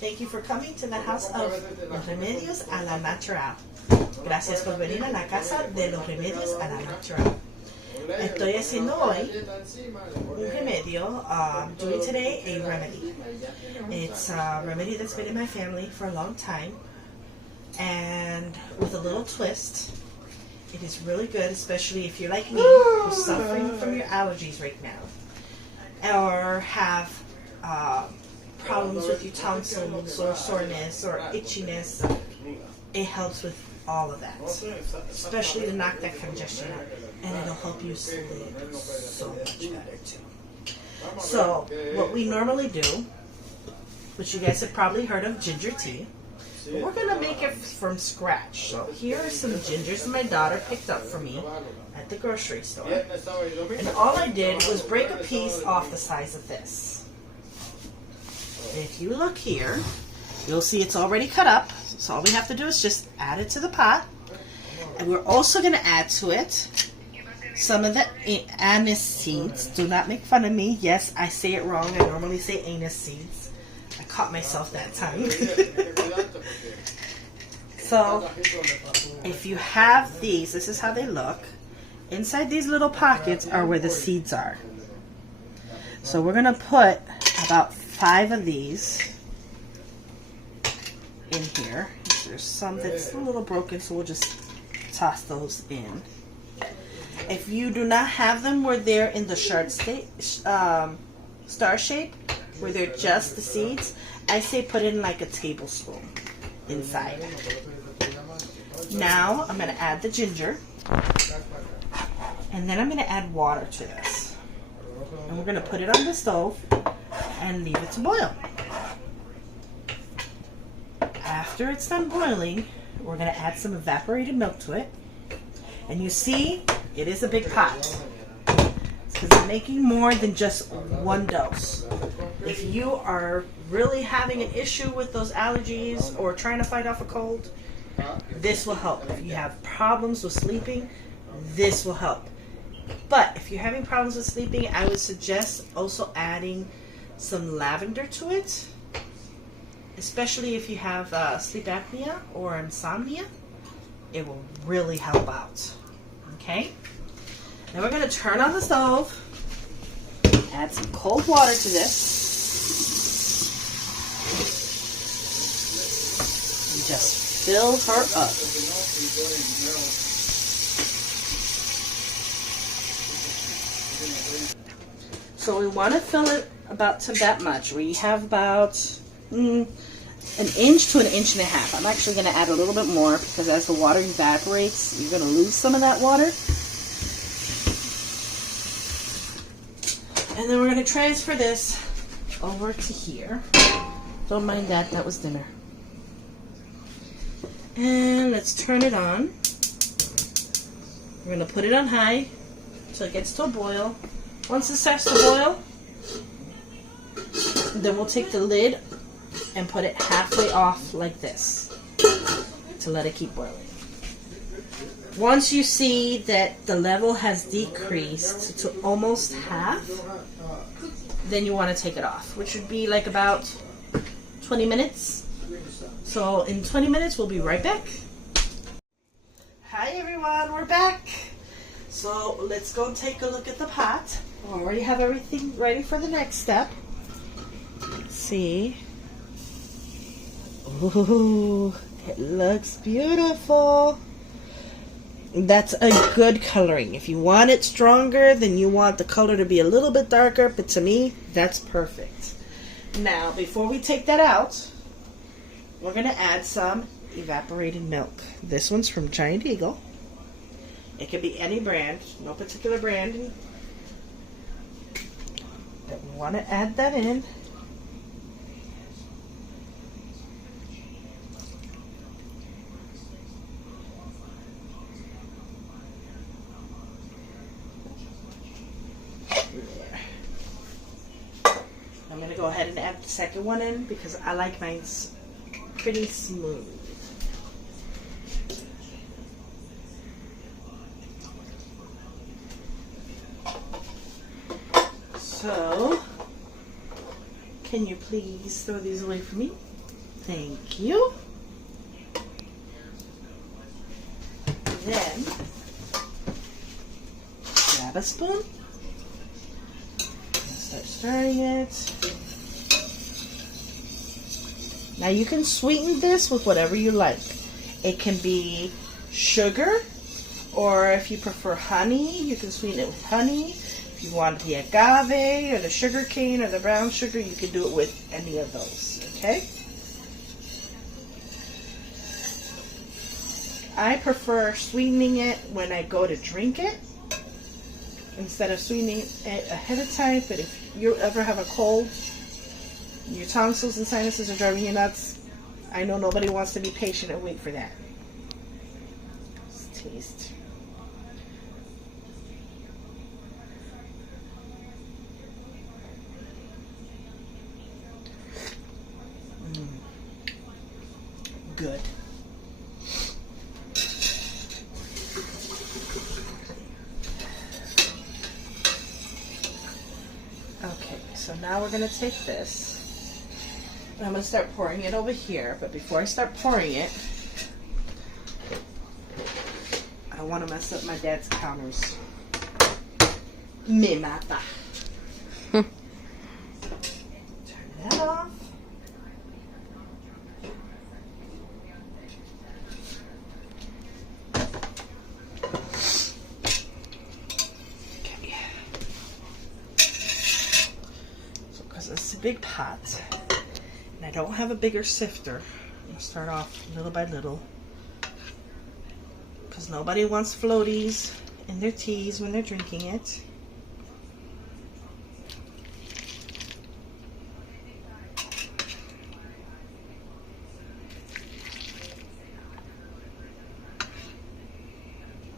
Thank you for coming to the house of los remedios a la natural. Gracias por venir a la casa de los remedios a la natural. Estoy haciendo hoy un remedio. Doing today a remedy. It's a remedy that's been in my family for a long time, and with a little twist. It is really good, especially if you're like me, who's suffering from your allergies right now, or have problems with your tonsils or soreness or itchiness. It helps with all of that, especially to knock that congestion out, and it'll help you sleep so much better too. So what we normally do, which you guys have probably heard of, ginger tea, but we're going to make it from scratch. So here are some gingers that my daughter picked up for me at the grocery store, and all I did was break a piece off the size of this. If you look here, you'll see it's already cut up. So all we have to do is just add it to the pot. And we're also going to add to it some of the anise seeds. Do not make fun of me. Yes, I say it wrong. I normally say anise seeds. I caught myself that time. So if you have these, this is how they look. Inside these little pockets are where the seeds are. So we're going to put about 5 of these in here. There's some that's a little broken, so we'll just toss those in. If you do not have them where they're in the star shape, where they're just the seeds, I say put in like a tablespoon inside. Now I'm going to add the ginger, and then I'm going to add water to this, and we're going to put it on the stove and leave it to boil. After it's done boiling, we're going to add some evaporated milk to it. And you see, it is a big pot. Because I'm making more than just one dose. If you are really having an issue with those allergies or trying to fight off a cold, this will help. If you have problems with sleeping, this will help. But if you're having problems with sleeping, I would suggest also adding some lavender to it. Especially if you have sleep apnea or insomnia, it will really help out. Okay? Now we're going to turn on the stove, add some cold water to this, and just fill her up. So we want to fill it about to that much. We have about an inch to an inch and a half. I'm actually going to add a little bit more because as the water evaporates, you're going to lose some of that water. And then we're going to transfer this over to here. Don't mind that, that was dinner. And let's turn it on. We're going to put it on high until it gets to a boil. Once it starts to boil, then we'll take the lid and put it halfway off like this to let it keep boiling. Once you see that the level has decreased to almost half, then you want to take it off, which would be like about 20 minutes. So in 20 minutes, we'll be right back. Hi everyone, we're back. So let's go take a look at the pot. I already have everything ready for the next step. Let's see. Ooh, it looks beautiful. That's a good coloring. If you want it stronger, then you want the color to be a little bit darker, but to me, that's perfect. Now, before we take that out, we're going to add some evaporated milk. This one's from Giant Eagle. It could be any brand, no particular brand. But we want to add that in. I'm going to go ahead and add the second one in because I like mine pretty smooth. So, can you please throw these away for me? Thank you. Then, grab a spoon. And start stirring it. Now you can sweeten this with whatever you like. It can be sugar, or if you prefer honey, you can sweeten it with honey. If you want the agave or the sugar cane or the brown sugar, you can do it with any of those, okay? I prefer sweetening it when I go to drink it instead of sweetening it ahead of time. But if you ever have a cold, your tonsils and sinuses are driving you nuts, I know nobody wants to be patient and wait for that. Let's taste. Good. Okay, so now we're going to take this, and I'm going to start pouring it over here, but before I start pouring it, I don't want to mess up my dad's counters. Me mata. Turn that off. It's a big pot, and I don't have a bigger sifter. I'm going to start off little by little, because nobody wants floaties in their teas when they're drinking it.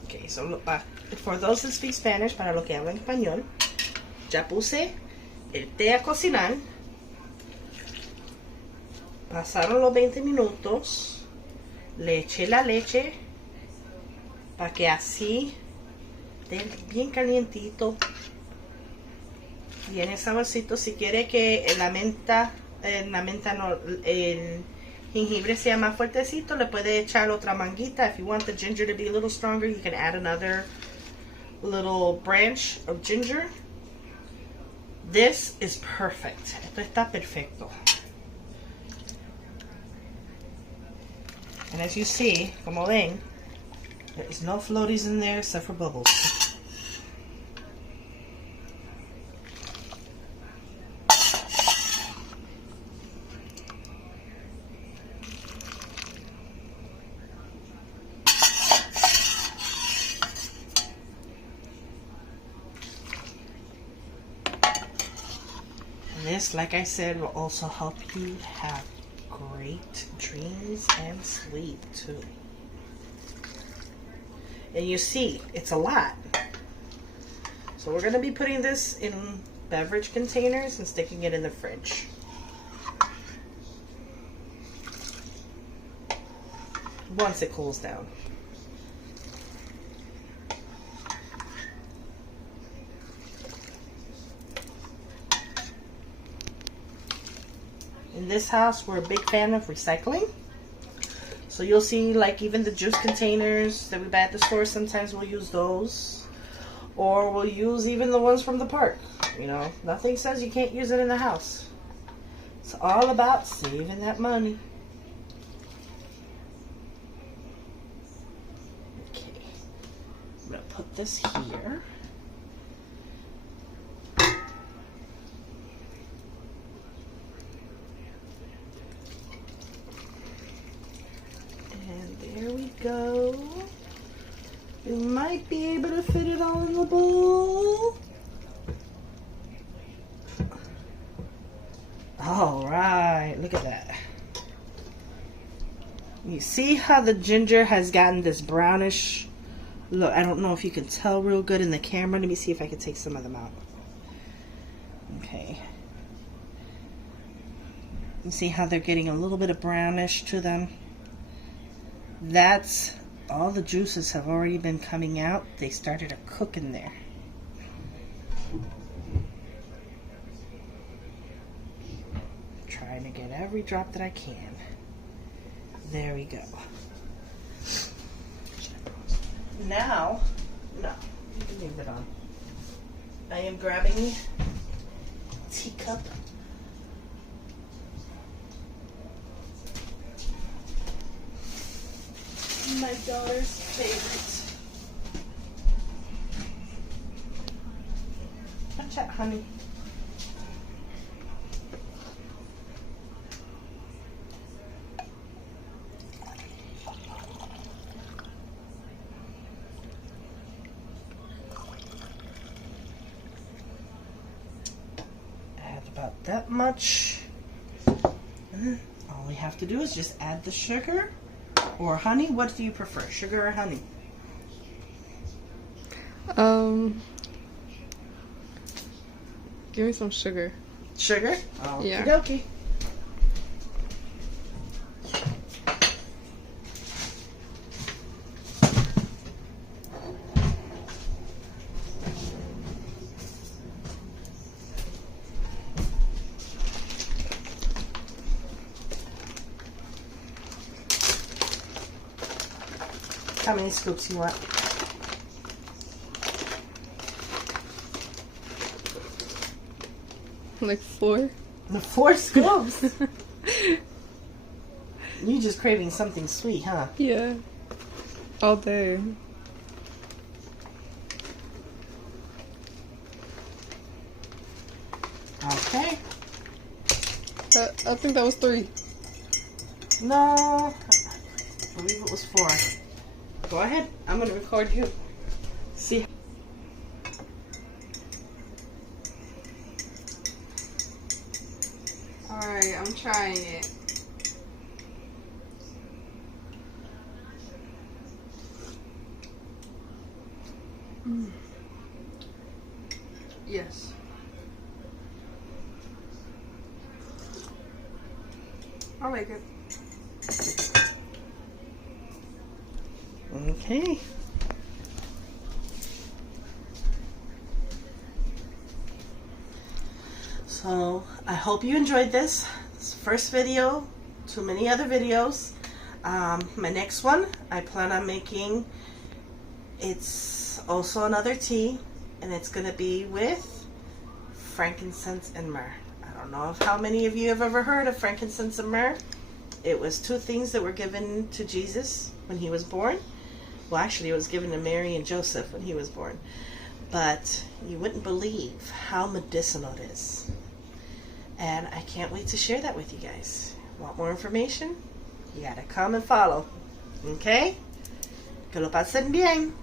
Okay, so for those that speak Spanish, para los que hablan español, ya puse el té a cocinar. Pasaron los 20 minutos. Le eché la leche para que así esté bien calientito. Tiene saborcito. Si quiere que el jengibre sea más fuertecito, le puede echar otra manguita. If you want the ginger to be a little stronger, you can add another little branch of ginger. This is perfect. Esto está perfecto. And as you see, como ven, there is no floaties in there except for bubbles. And this, like I said, will also help you have great dreams and sleep too. And you see, it's a lot. So we're going to be putting this in beverage containers and sticking it in the fridge. Once it cools down. In this house, we're a big fan of recycling. So you'll see, like, even the juice containers that we buy at the store, sometimes we'll use those. Or we'll use even the ones from the park. You know, nothing says you can't use it in the house. It's all about saving that money. Okay. I'm going to put this here. There we go. We might be able to fit it all in the bowl. All right, look at that. You see how the ginger has gotten this brownish look? I don't know if you can tell real good in the camera. Let me see if I can take some of them out. Okay. You see how they're getting a little bit of brownish to them? That's all the juices have already been coming out. They started to cook in there. Trying to get every drop that I can. There we go. Now, no, you can leave it on. I am grabbing teacup. My daughter's favorite. Watch out, honey. Add about that much. And all we have to do is just add the sugar. Or honey? What do you prefer, sugar or honey? Give me some sugar. Sugar? Yeah. Okie How many scoops you want? Like 4. 4 scoops? You just craving something sweet, huh? Yeah. All day. Okay. I think that was 3. No, I believe it was 4. Go ahead. I'm going to record you. See. Alright, I'm trying it. Yes. I like it. Okay. So I hope you enjoyed this. This first video to many other videos. My next one I plan on making, it's also another tea, and it's going to be with frankincense and myrrh. I don't know if how many of you have ever heard of frankincense and myrrh. It was 2 things that were given to Jesus when he was born. Well, actually, it was given to Mary and Joseph when he was born. But you wouldn't believe how medicinal it is. And I can't wait to share that with you guys. Want more information? You gotta come and follow. Okay? Que lo pasen bien.